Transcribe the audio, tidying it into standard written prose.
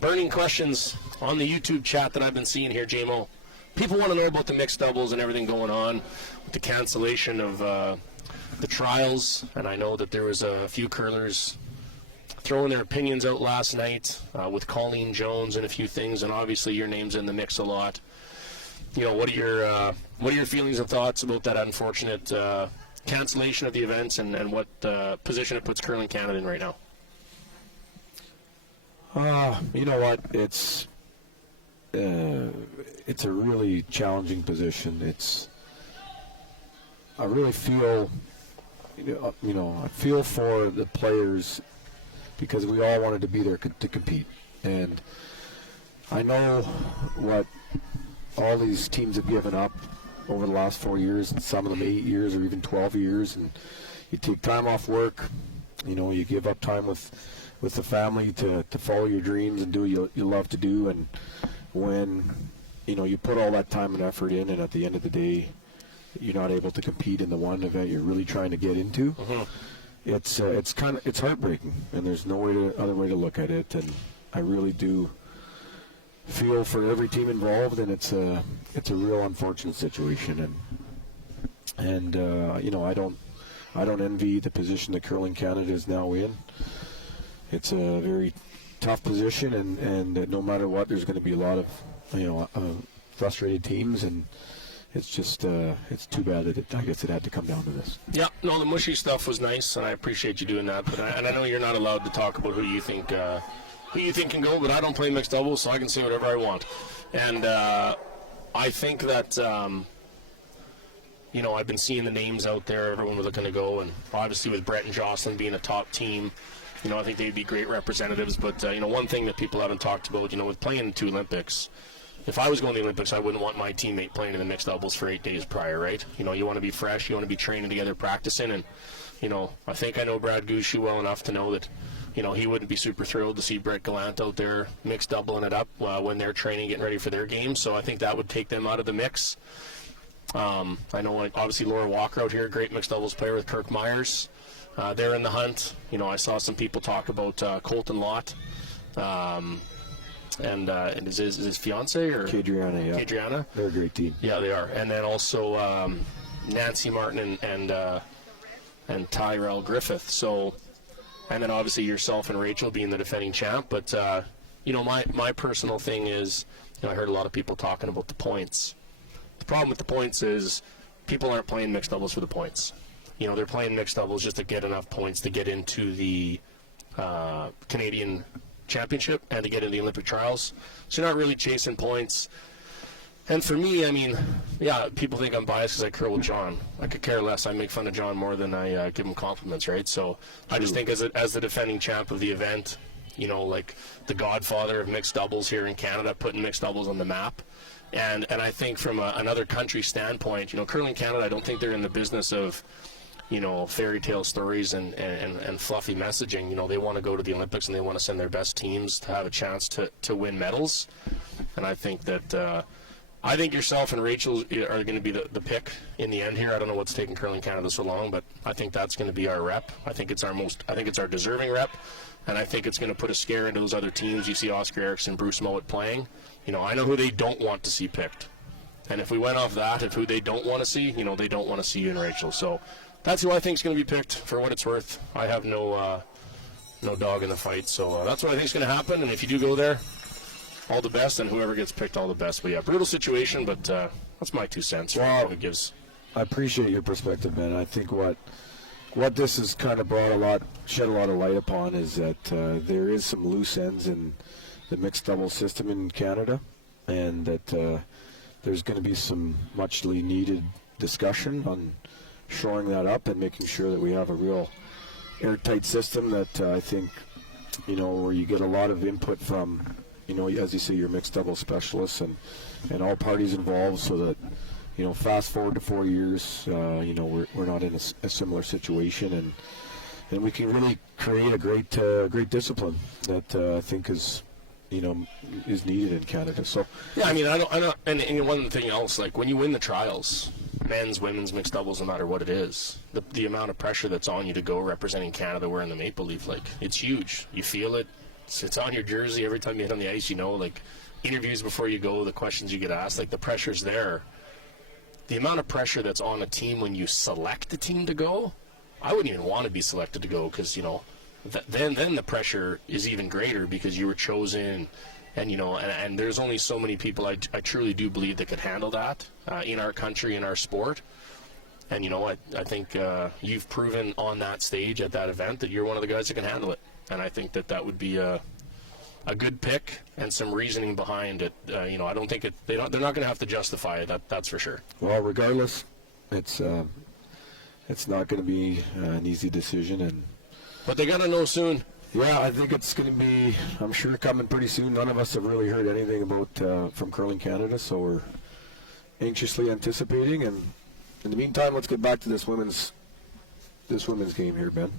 burning questions on the YouTube chat that I've been seeing here, JMO. People want to know about the mixed doubles and everything going on with the cancellation of the trials. And I know that there was a few curlers throwing their opinions out last night with Colleen Jones and a few things. And obviously your name's in the mix a lot. What are your feelings and thoughts about that unfortunate cancellation of the events and what position it puts Curling Canada in right now? You know what? It's a really challenging position. I really feel, I feel for the players because we all wanted to be there to compete, and I know what all these teams have given up over the last 4 years, and some of them 8 years or even 12 years, and you take time off work, you give up time with the family to follow your dreams and do what you love to do, and when you put all that time and effort in, and at the end of the day you're not able to compete in the one event you're really trying to get into, it's heartbreaking, and there's no other way to look at it. And I really do feel for every team involved, and it's a real unfortunate situation, and I don't envy the position that Curling Canada is now in. It's a very tough position, and no matter what, there's going to be a lot of frustrated teams, and it's just it's too bad that I guess it had to come down to this. Yeah, no, the mushy stuff was nice, and I appreciate you doing that. But I know you're not allowed to talk about who you think can go, but I don't play mixed doubles, so I can say whatever I want. And I think that I've been seeing the names out there. Everyone was looking to go, and obviously with Brett and Jocelyn being a top team, I think they'd be great representatives. But one thing that people haven't talked about, with playing 2 Olympics. If I was going to the Olympics, I wouldn't want my teammate playing in the mixed doubles for 8 days prior, right? You want to be fresh, you want to be training together, practicing, and I think I know Brad Goucher well enough to know that he wouldn't be super thrilled to see Brett Gallant out there mixed doubling it up when they're training, getting ready for their games. So I think that would take them out of the mix. I know obviously Laura Walker out here, great mixed doubles player with Kirk Myers. They're in the hunt. I saw some people talk about Colton Lott. And is his fiance or Kadriana? Yeah, Kadriana. They're a great team. Yeah, they are. And then also Nancy Martin and Tyrell Griffith. So, and then obviously yourself and Rachel being the defending champ. But my personal thing is, I heard a lot of people talking about the points. The problem with the points is people aren't playing mixed doubles for the points. They're playing mixed doubles just to get enough points to get into the Canadian Championship and to get into the Olympic trials. So you're not really chasing points. And for me, people think I'm biased because I curl with John. I could care less. I make fun of John more than I give him compliments, right? So I just think as the defending champ of the event, like the godfather of mixed doubles here in Canada, putting mixed doubles on the map. And I think from another country standpoint, Curling Canada, I don't think they're in the business of fairy tale stories and fluffy messaging. They want to go to the Olympics and they want to send their best teams to have a chance to win medals. And I think that I think yourself and Rachel are going to be the pick in the end here. I don't know what's taking Curling Canada so long, but I think that's going to be our rep. I think it's our deserving rep, and I think it's going to put a scare into those other teams. You see Oscar Eriksson, Bruce Mowat playing. I know who they don't want to see picked. And if we went off that, of who they don't want to see, they don't want to see you and Rachel. So that's who I think is going to be picked for what it's worth. I have no dog in the fight. So that's what I think is going to happen. And if you do go there, all the best, and whoever gets picked, all the best. But yeah, brutal situation, but that's my 2 cents. Well, it gives. I appreciate your perspective, man. I think what this has kind of shed a lot of light upon is that there is some loose ends in the mixed double system in Canada, and that there's going to be some muchly needed discussion on shoring that up and making sure that we have a real airtight system that I think, where you get a lot of input from, as you say, your mixed double specialists and all parties involved, so that, fast forward to 4 years, we're not in a similar situation, and we can really create a great discipline that I think is needed in Canada. So yeah, I don't, and one thing else, like when you win the trials, men's, women's, mixed doubles, no matter what it is, the amount of pressure that's on you to go representing Canada wearing the maple leaf, like, it's huge. You feel it. it's on your jersey every time you hit on the ice. You know, like interviews before you go, the questions you get asked, like the pressure's there. The amount of pressure that's on a team when you select a team to go, I wouldn't even want to be selected to go because, you know, then the pressure is even greater because you were chosen. And, you know, and there's only so many people I truly do believe that could handle that in our country, in our sport. And, you know, I think you've proven on that stage at that event that you're one of the guys that can handle it. And I think that would be a good pick and some reasoning behind it. You know, I don't think they're not going to have to justify it. That's for sure. Well, regardless, it's not going to be an easy decision. But they got to know soon. Yeah, I think it's going to be, I'm sure, coming pretty soon. None of us have really heard anything about from Curling Canada, so we're anxiously anticipating. And in the meantime, let's get back to this women's game here, Ben.